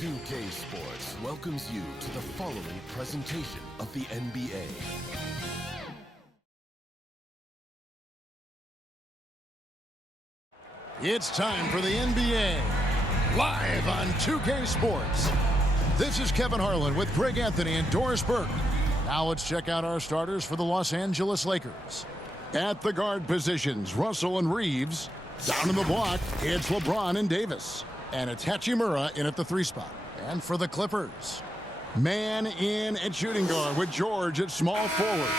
2K Sports welcomes you to the following presentation of the NBA. It's time for the NBA, live on 2K Sports. This is Kevin Harlan with Greg Anthony and Doris Burke. Now let's check out our starters for the Los Angeles Lakers. At the guard positions, Russell and Reeves. Down in the block, it's LeBron and Davis. And it's Hachimura in at the 3 spot. And for the Clippers, man in at shooting guard with George at small forward.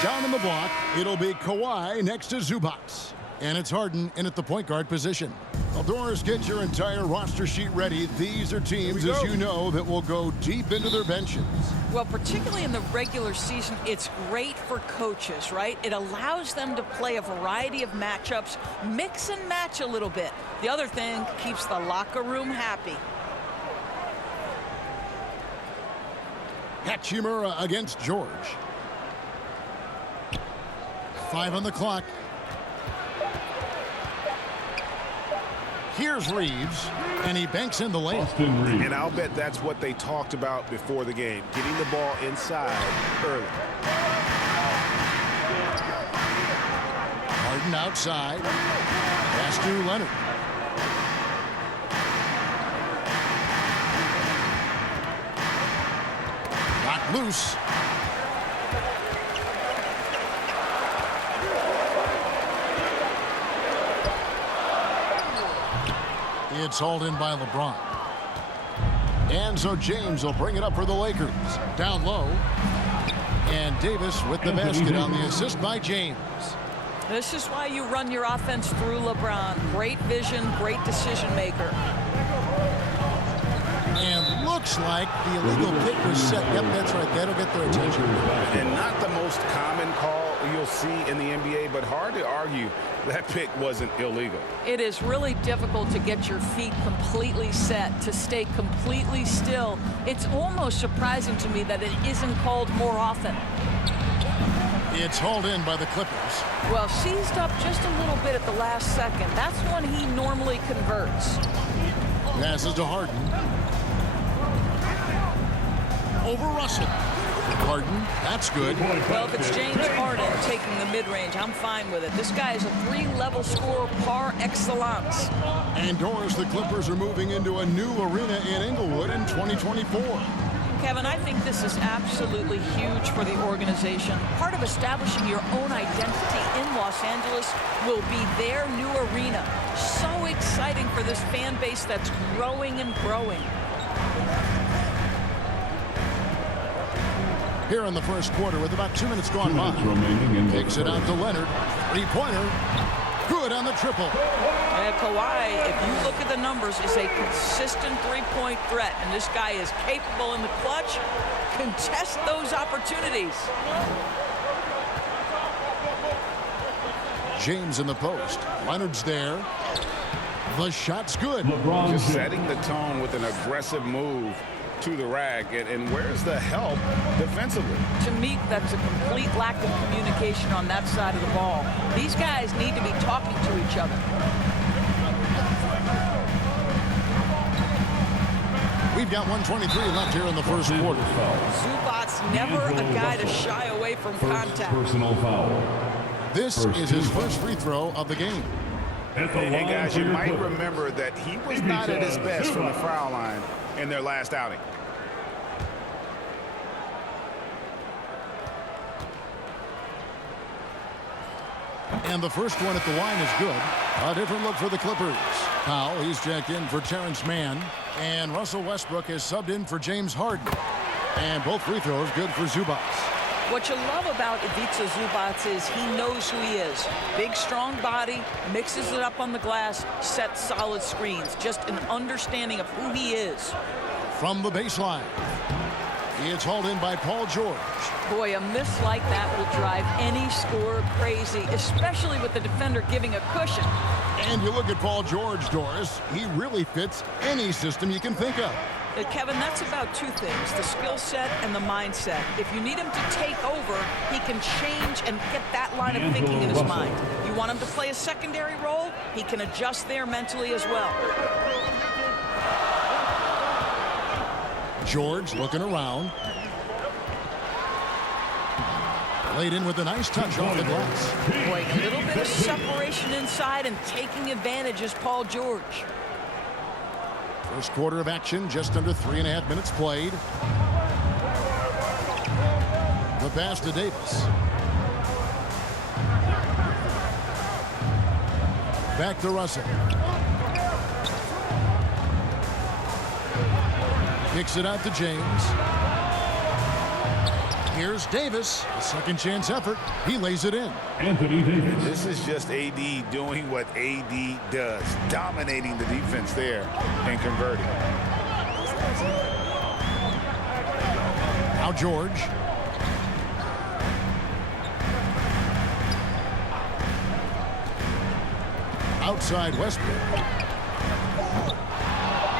Down in the block, it'll be Kawhi next to Zubac. And it's Harden in at the point guard position. Well, Doris, get your entire roster sheet ready. These are teams, as you know, that will go deep into their benches. Well, particularly in the regular season, it's great for coaches, right? It allows them to play a variety of matchups, mix and match a little bit. The other thing keeps the locker room happy. Hachimura against George. 5 on the clock. Here's Reeves, and he banks in the lane. And I'll bet that's what they talked about before the game, getting the ball inside early. Harden outside. Pass to Leonard. Knocked loose. It's hauled in by LeBron. And so James will bring it up for the Lakers. Down low. And Davis with the basket on the assist by James. This is why you run your offense through LeBron. Great vision, great decision maker. And looks like the illegal kick was set. Yep, that's right. That'll get their attention. And not the most common call you'll see in the NBA, but hard to argue that pick wasn't illegal. It is really difficult to get your feet completely set, to stay completely still. It's almost surprising to me that it isn't called more often. It's hauled in by the Clippers. Well, seized up just a little bit at the last second. That's when he normally converts. Passes to Harden. Over Russell. Harden, that's good. Well, if it's James Harden taking the mid-range, I'm fine with it. This guy is a 3-level scorer par excellence. And Doris, the Clippers are moving into a new arena in Inglewood in 2024. Kevin, I think this is absolutely huge for the organization. Part of establishing your own identity in Los Angeles will be their new arena. So exciting for this fan base that's growing and growing. Here in the first quarter with about 2 minutes gone by. Takes it out to Leonard. 3-pointer. Good on the triple. And Kawhi, if you look at the numbers, is a consistent 3-point threat. And this guy is capable in the clutch. Contest those opportunities. James in the post. Leonard's there. The shot's good. Just setting the tone with an aggressive move to the rack, and where's the help defensively? To me, that's a complete lack of communication on that side of the ball. These guys need to be talking to each other. We've got 1:23 left here in the first quarter. Zubac's never a guy to shy away from contact. Personal foul. This is his first free throw of the game. Hey guys, you might remember that he was not at his best from the foul line in their last outing. And the first one at the line is good. A different look for the Clippers. Powell, he's checked in for Terrence Mann. And Russell Westbrook is subbed in for James Harden. And both free throws good for Zubac. What you love about Ivica Zubac is he knows who he is. Big, strong body, mixes it up on the glass, sets solid screens. Just an understanding of who he is. From the baseline, it's hauled in by Paul George. Boy, a miss like that will drive any scorer crazy, especially with the defender giving a cushion. And you look at Paul George, Doris, he really fits any system you can think of. Kevin, that's about 2 things, the skill set and the mindset. If you need him to take over, he can change and get that line of thinking in his mind. You want him to play a secondary role, he can adjust there mentally as well. George looking around. Laid in with a nice touch off the glass. Boy, a little bit of separation inside and taking advantage is Paul George. First quarter of action, just under 3.5 minutes played. The pass to Davis. Back to Russell. Kicks it out to James. Here's Davis. A second chance effort. He lays it in. Anthony Davis. This is just AD doing what AD does, dominating the defense there and converting. Now George. Outside Westbrook.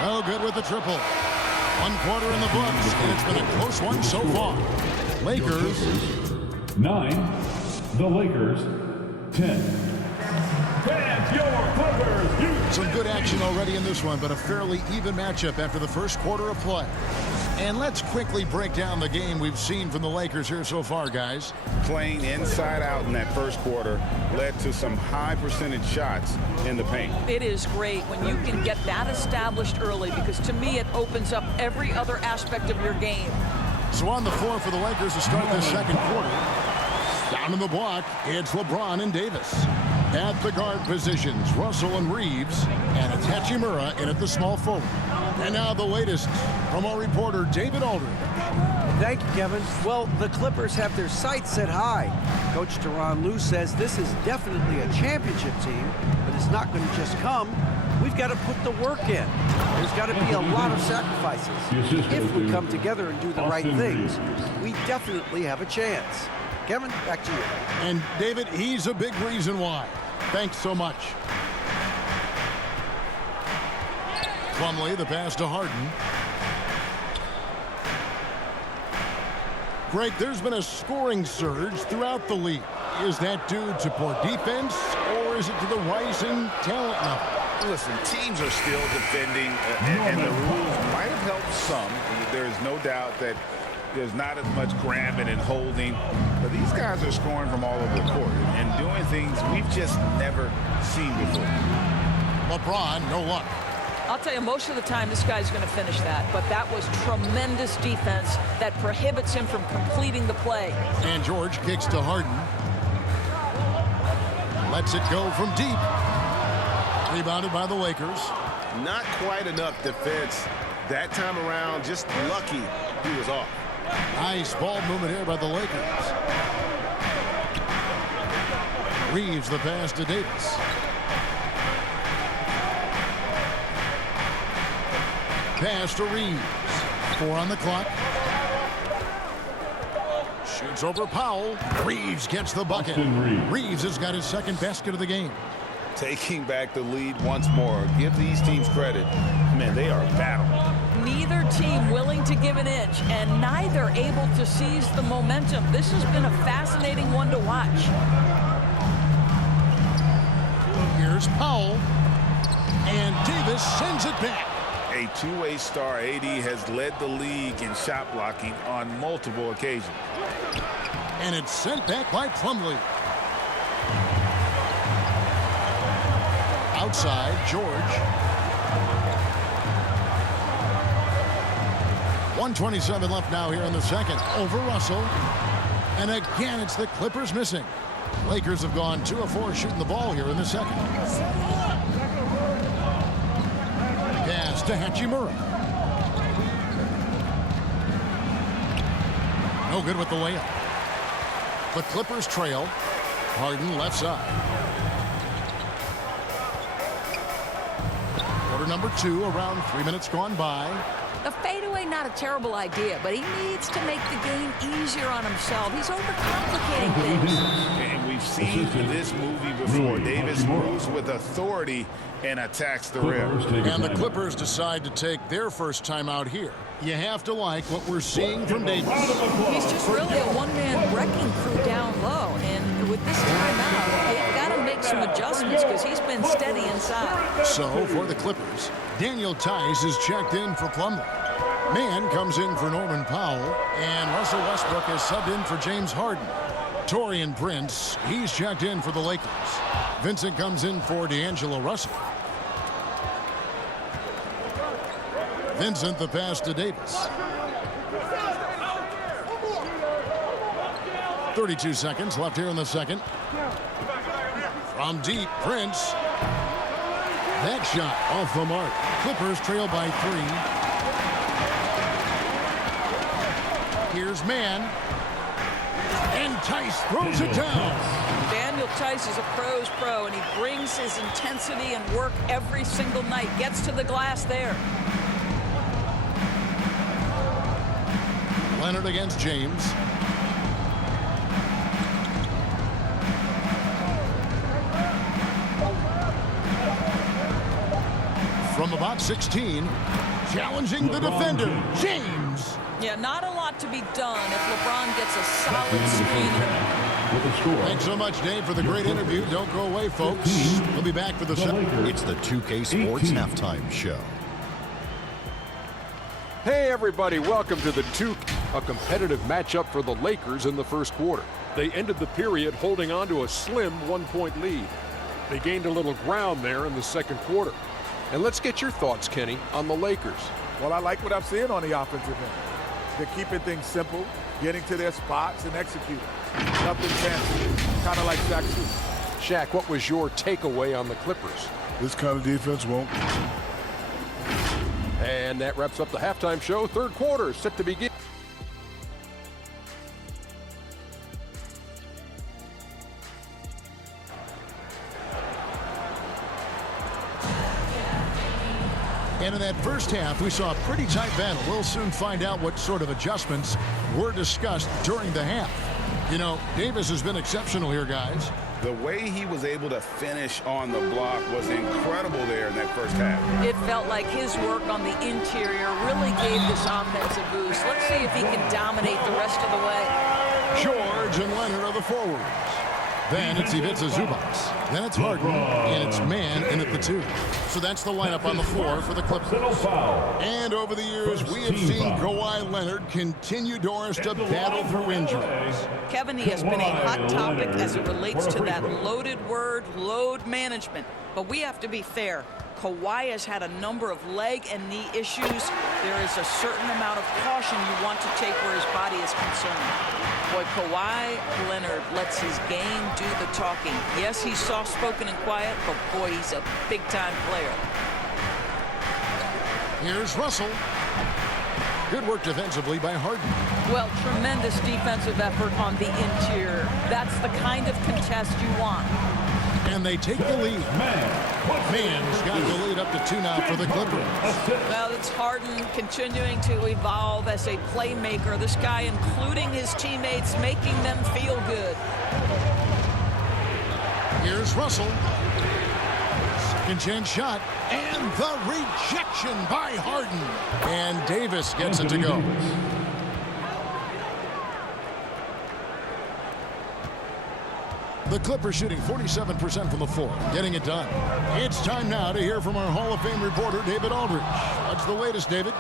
No good with the triple. 1 quarter in the books, and it's been a close one so far. Lakers 9. The Lakers 10. Fans, your Clippers. Some good action already in this one, but a fairly even matchup after the first quarter of play. And let's quickly break down the game we've seen from the Lakers here so far, guys. Playing inside out in that first quarter led to some high percentage shots in the paint. It is great when you can get that established early, because to me it opens up every other aspect of your game. So on the floor for the Lakers to start this second quarter. Down in the block, it's LeBron and Davis. At the guard positions, Russell and Reeves, and it's Hachimura in at the small forward. And now the latest from our reporter, David Aldridge. Thank you, Kevin. Well, the Clippers have their sights set high. Coach Tyronn Lue says this is definitely a championship team, but it's not going to just come. We've got to put the work in. There's got to be a lot of sacrifices. If we come together and do the right things, we definitely have a chance. Kevin, back to you. And David, he's a big reason why. Thanks so much. Plumlee, the pass to Harden. Greg, there's been a scoring surge throughout the league. Is that due to poor defense, or is it to the rising talent level? Listen, teams are still defending, and the rules might have helped some. There is no doubt that there's not as much grabbing and holding, but these guys are scoring from all over the court and doing things we've just never seen before. LeBron, no luck. I'll tell you, most of the time this guy's going to finish that, but that was tremendous defense that prohibits him from completing the play. And George kicks to Harden. Lets it go from deep. Rebounded by the Lakers. Not quite enough defense that time around. Just lucky he was off. Nice ball movement here by the Lakers. Reeves the pass to Davis. Pass to Reeves. 4 on the clock. Shoots over Powell. Reeves gets the bucket. Reeves has got his second basket of the game. Taking back the lead once more. Give these teams credit. Man, they are battling. Neither team willing to give an inch, and neither able to seize the momentum. This has been a fascinating one to watch. Here's Powell. And Davis sends it back. A two-way star. AD has led the league in shot blocking on multiple occasions. And it's sent back by Plumlee. Outside, George. 1:27 left now here in the second. Over Russell. And again, it's the Clippers missing. Lakers have gone 2 of 4 shooting the ball here in the second. Pass to Hachimura. No good with the layup. The Clippers trail. Harden left side. Quarter number 2, around 3 minutes gone by. A fadeaway, not a terrible idea, but he needs to make the game easier on himself. He's overcomplicating things. And we've seen this movie before. Davis moves with authority and attacks the rim. And the Clippers decide to take their first time out here. You have to like what we're seeing from Davis. He's just really a one-man wrecking crew down low, and with this timeout, they've got to make some adjustments because he's been steady inside. So for the Clippers, Daniel Tice is checked in for Plumlee. Man comes in for Norman Powell, and Russell Westbrook is subbed in for James Harden. Taurean Prince, he's checked in for the Lakers. Vincent comes in for D'Angelo Russell. Vincent the pass to Davis. 32 seconds left here in the second. From deep, Prince. That shot off the mark. Clippers trail by 3. Here's Man. And Tice throws it down. Daniel Tice is a pro's pro, and he brings his intensity and work every single night. Gets to the glass there. Leonard against James. From about 16, challenging the defender, James. Yeah, not a lot to be done if LeBron gets a solid screen. Thanks so much, Dave, for the great interview. Don't go away, folks. We'll be back for the second. It's the 2K Sports Halftime Show. Hey everybody, welcome to the a competitive matchup for the Lakers in the first quarter. They ended the period holding on to a slim 1-point lead. They gained a little ground there in the second quarter. And let's get your thoughts, Kenny, on the Lakers. Well, I like what I'm seeing on the offensive end. They're keeping things simple, getting to their spots and executing. Nothing fancy, kind of like Shaq. Shaq, what was your takeaway on the Clippers? This kind of defense won't. And that wraps up the halftime show. Third quarter set to begin. And in that first half, we saw a pretty tight battle. We'll soon find out what sort of adjustments were discussed during the half. You know, Davis has been exceptional here, guys. The way he was able to finish on the block was incredible there in that first half. It felt like his work on the interior really gave this offense a boost. Let's see if he can dominate the rest of the way. George and Leonard are the forwards. Then it's Ivica Zubac. Then it's Harden, and it's Man in at the 2. So that's the lineup on the floor for the Clippers. And over the years, we have seen Kawhi Leonard continue, Doris, to battle through injuries. Kevin, he has been a hot topic as it relates to that loaded word, load management. But we have to be fair. Kawhi has had a number of leg and knee issues. There is a certain amount of caution you want to take where his body is concerned. Boy, Kawhi Leonard lets his game do the talking. Yes, he's soft-spoken and quiet, but boy, he's a big-time player. Here's Russell. Good work defensively by Harden. Well, tremendous defensive effort on the interior. That's the kind of contest you want. And they take the lead. Man's got the lead up to 2 now for the Clippers. Well, it's Harden continuing to evolve as a playmaker. This guy, including his teammates, making them feel good. Here's Russell. Second chance shot. And the rejection by Harden. And Davis gets it to go. The Clippers shooting 47% from the floor, getting it done. It's time now to hear from our Hall of Fame reporter, David Aldridge. What's the latest, David?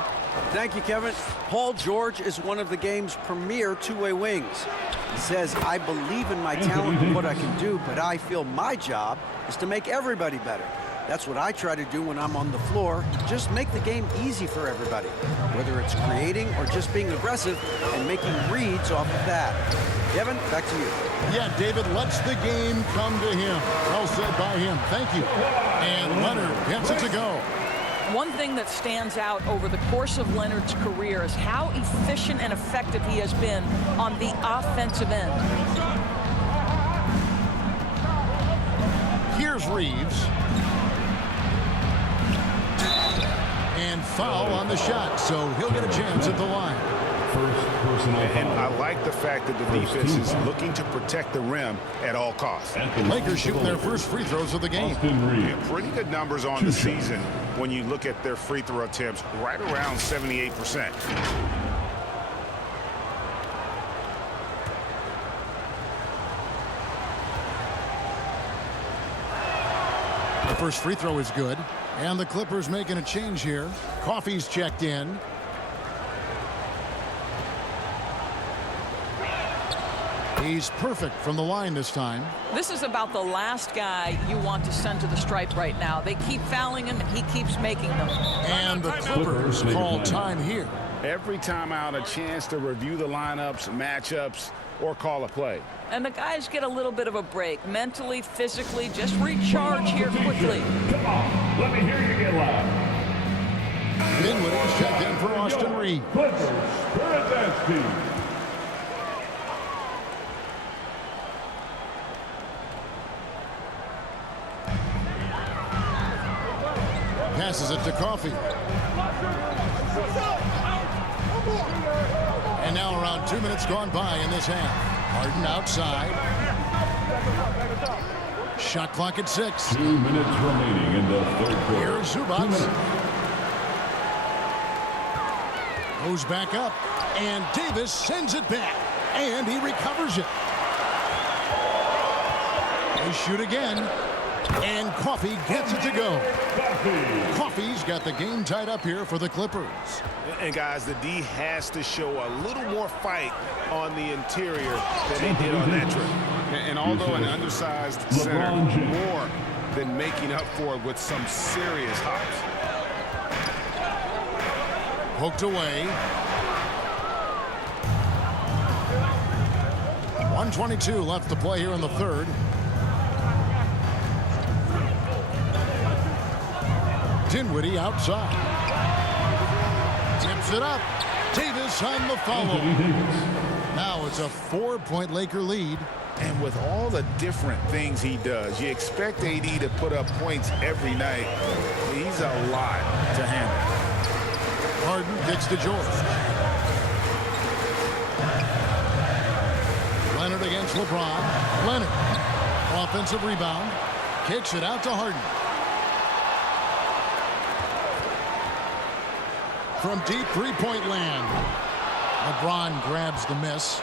Thank you, Kevin. Paul George is one of the game's premier two-way wings. He says, I believe in my talent and what I can do, but I feel my job is to make everybody better. That's what I try to do when I'm on the floor. Just make the game easy for everybody, whether it's creating or just being aggressive and making reads off of that. Kevin, back to you. Yeah, David lets the game come to him. Well said by him. Thank you. And Leonard gets it to go. One thing that stands out over the course of Leonard's career is how efficient and effective he has been on the offensive end. Here's Reeves. And foul on the shot, so he'll get a chance at the line. And I like the fact that the defense is looking to protect the rim at all costs. Lakers shooting their first free throws of the game. Yeah, pretty good numbers on the season when you look at their free throw attempts, right around 78%. The first free throw is good. And the Clippers making a change here. Coffey's checked in. He's perfect from the line this time. This is about the last guy you want to send to the stripe right now. They keep fouling him, and he keeps making them. And the Clippers call time here. Every time out, a chance to review the lineups, matchups, or call a play. And the guys get a little bit of a break. Mentally, physically, just recharge here quickly. Come on, let me hear you get loud. Dinwiddie's checked in for Austin Reed. Clippers, Spirit team. Passes it to Coffey. And now around 2 minutes gone by in this half. Harden outside. Shot clock at 6. 2 minutes remaining in the third quarter. Here's Zubac. Goes back up. And Davis sends it back. And he recovers it. They shoot again. And Coffey gets it to go. Coffey's got the game tied up here for the Clippers. And guys, the D has to show a little more fight on the interior than they did on that trip. And although an undersized center, more than making up for it with some serious hops. Poked away. 1:22 left to play here in the third. Dinwiddie outside. Tips it up. Davis on the follow. Now it's a 4-point Laker lead. And with all the different things he does, you expect AD to put up points every night. He's a lot to handle. Harden gets to George. Leonard against LeBron. Leonard. Offensive rebound. Kicks it out to Harden. From deep three-point land. LeBron grabs the miss.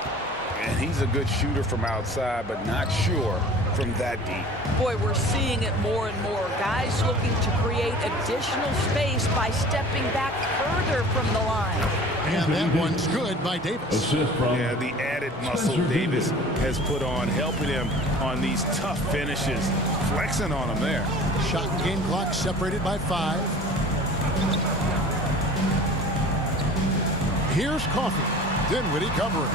And he's a good shooter from outside, but not sure from that deep. Boy, we're seeing it more and more. Guys looking to create additional space by stepping back further from the line. And that one's good by Davis. Yeah, the added muscle Davis has put on, helping him on these tough finishes. Flexing on him there. Shot and game clock separated by 5. Here's Coffey. Dinwiddie covering.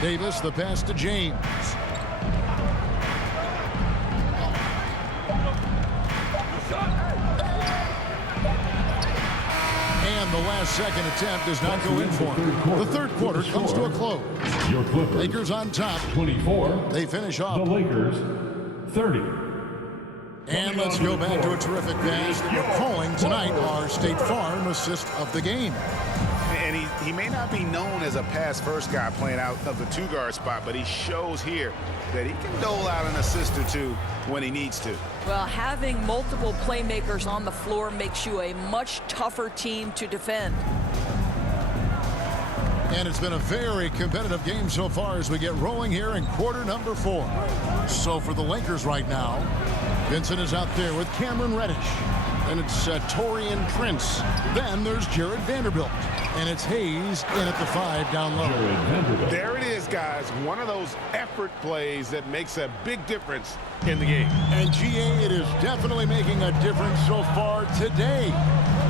Davis, the pass to James. And the last second attempt does not go in for him. The third quarter comes to a close. Your Clippers, Lakers on top. 24. They finish off. The Lakers, 30. And let's go back to a terrific pass that we're calling tonight our State Farm assist of the game. And he may not be known as a pass-first guy playing out of the two-guard spot, but he shows here that he can dole out an assist or two when he needs to. Well, having multiple playmakers on the floor makes you a much tougher team to defend. And it's been a very competitive game so far as we get rolling here in quarter number 4. So for the Lakers right now, Vincent is out there with Cameron Reddish. Then it's Taurean Prince. Then there's Jared Vanderbilt. And it's Hayes in at the 5 down low. There it is, guys. One of those effort plays that makes a big difference in the game. And GA, it is definitely making a difference so far today.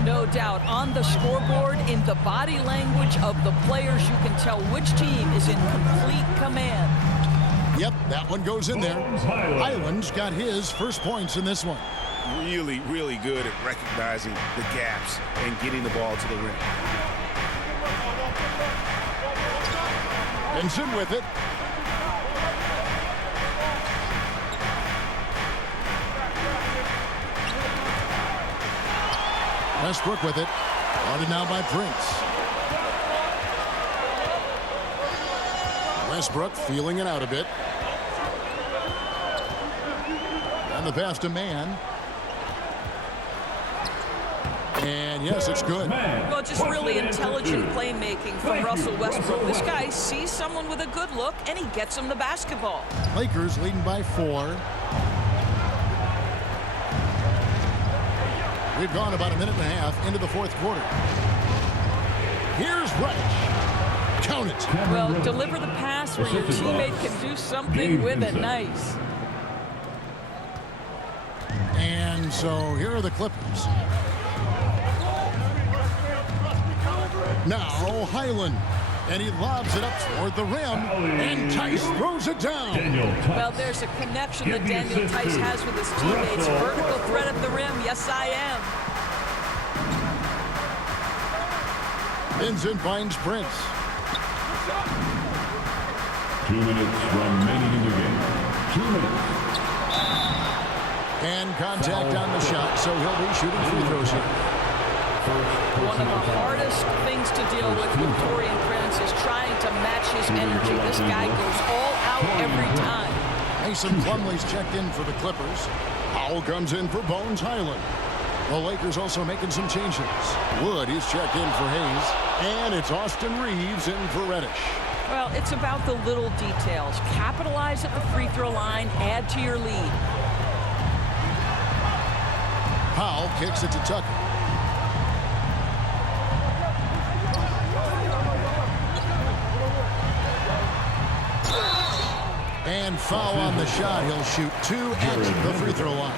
No doubt. On the scoreboard, in the body language of the players, you can tell which team is in complete command. Yep, that one goes in there. Highland's got his first points in this one. Really, really good at recognizing the gaps and getting the ball to the rim. Benson with it. Westbrook with it. Guarded now by Prince. Westbrook feeling it out a bit. And the pass to Mann. And yes, it's good. Well, just really intelligent playmaking from Russell Westbrook. This guy sees someone with a good look, and he gets him the basketball. Lakers leading by 4. We've gone about a minute and a half into the fourth quarter. Here's Reddish. Count it. Well, deliver the pass where your teammate can do something with it. Nice. And so here are the Clippers. Now Highland. And he lobs it up toward the rim. And Tice throws it down. Well, there's a connection that Daniel Tice has with his teammates. Vertical threat at the rim. Yes, I am. Vincent finds Prince. 2 minutes remaining in the game. 2 minutes. And contact on the shot, so he'll be shooting free throws here. One of the hardest things to deal with Torian Prince is trying to match his energy. This guy goes all out every time. Mason Plumlee's checked in for the Clippers. Powell comes in for Bones Highland. The Lakers also making some changes. Wood is checked in for Hayes. And it's Austin Reeves in for Reddish. Well, it's about the little details. Capitalize at the free throw line. Add to your lead. Powell kicks it to Tucker. And foul on the shot. He'll shoot 2 at the free throw line.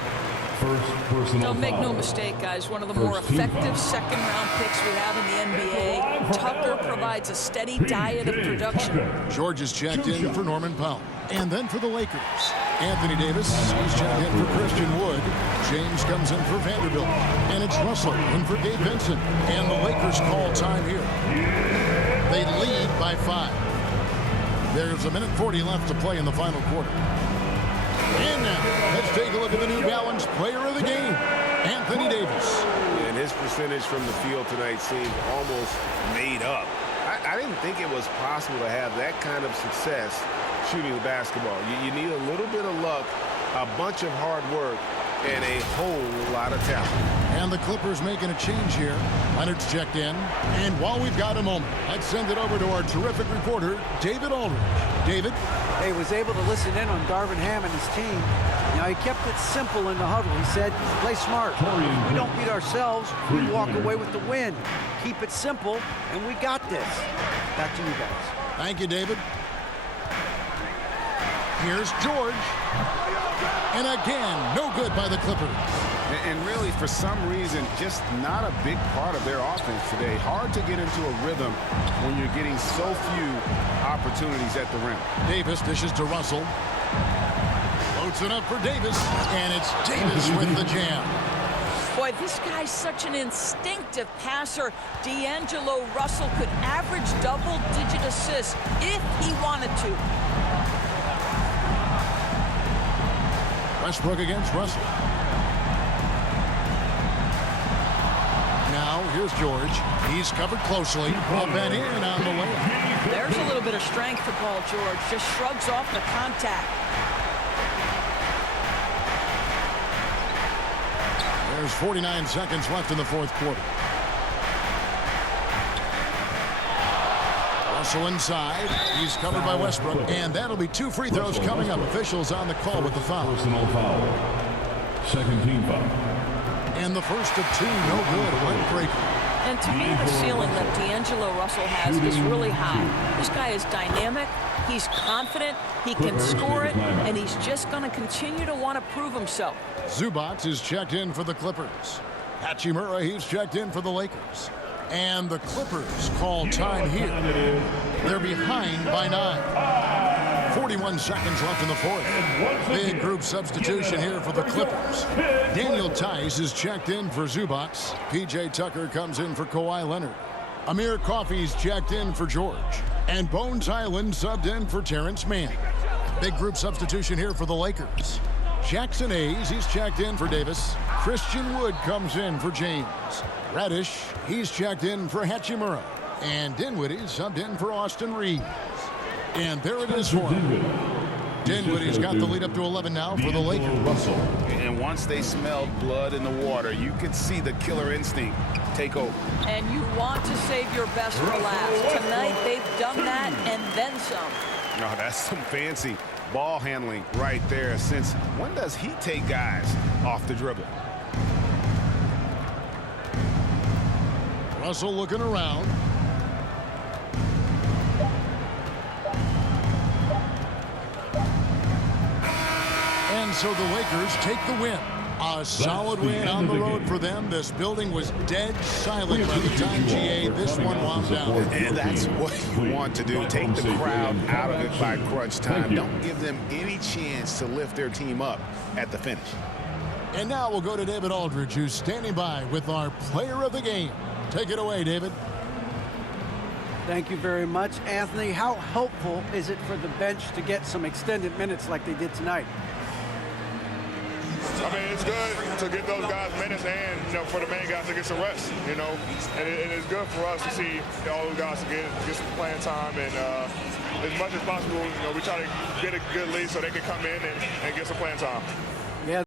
Don't make no mistake, guys. One of the more effective second-round picks we have in the NBA. Tucker provides a steady diet of production. George is checked in for Norman Powell. And then for the Lakers, Anthony Davis is checked in for Christian Wood. James comes in for Vanderbilt. And it's Russell in for Gabe Vincent. And the Lakers call time here. They lead by 5. There's 1:40 left to play in the final quarter. And now, let's take a look at the New Balance player of the game, Anthony Davis. And his percentage from the field tonight seemed almost made up. I didn't think it was possible to have that kind of success shooting the basketball. You need a little bit of luck, a bunch of hard work, and a whole lot of talent. And the Clippers making a change here. Leonard's checked in. And while we've got a moment, let's send it over to our terrific reporter, David Aldridge. David? He was able to listen in on Darvin Ham and his team. You know, he kept it simple in the huddle. He said, play smart. We don't beat ourselves. We walk away with the win. Keep it simple, and we got this. Back to you guys. Thank you, David. Here's George. And again, no good by the Clippers. And really, for some reason, just not a big part of their offense today. Hard to get into a rhythm when you're getting so few opportunities at the rim. Davis dishes to Russell. Floats it up for Davis. And it's Davis with the jam. Boy, this guy's such an instinctive passer. D'Angelo Russell could average double-digit assists if he wanted to. Westbrook against Russell. Now, here's George. He's covered closely. Up and in on the layup. There's a little bit of strength for Paul George. Just shrugs off the contact. There's 49 seconds left in the fourth quarter. Russell inside. He's covered by Westbrook. And that'll be 2 free throws coming up. Officials on the call with the foul. Personal foul. Second team foul. And the first of 2, no good. A leg breaker. And to me, the ceiling that D'Angelo Russell has is really high. This guy is dynamic. He's confident. He can score it. And he's just going to continue to want to prove himself. Zubac is checked in for the Clippers. Hachimura, he's checked in for the Lakers. And the Clippers call time here. They're behind by 9. 41 seconds left in the fourth. Big group substitution here for the Clippers. Daniel Tice is checked in for Zubac. P.J. Tucker comes in for Kawhi Leonard. Amir Coffey's checked in for George. And Bones Highland subbed in for Terrence Mann. Big group substitution here for the Lakers. Jackson Hayes, he's checked in for Davis. Christian Wood comes in for James. Reddish, he's checked in for Hachimura. And Dinwiddie subbed in for Austin Reeves. And there it is for him. Dinwiddie's got the lead up to 11 now for the Lakers. And once they smelled blood in the water, you could see the killer instinct take over. And you want to save your best for last. Tonight, they've done that and then some. No, that's some fancy ball handling right there. Since when does he take guys off the dribble? Russell looking around. so the Lakers take the win. A solid win on the road for them. This building was dead silent by the time GA this one wound down. And that's what you want to do. Take the crowd out of it by crunch time. Don't give them any chance to lift their team up at the finish. And now we'll go to David Aldridge, who's standing by with our player of the game. Take it away, David. Thank you very much, Anthony. How helpful is it for the bench to get some extended minutes like they did tonight? I mean, it's good to get those guys minutes and, for the main guys to get some rest, and it's good for us to see all those guys to get some playing time, and as much as possible, we try to get a good lead so they can come in and get some playing time.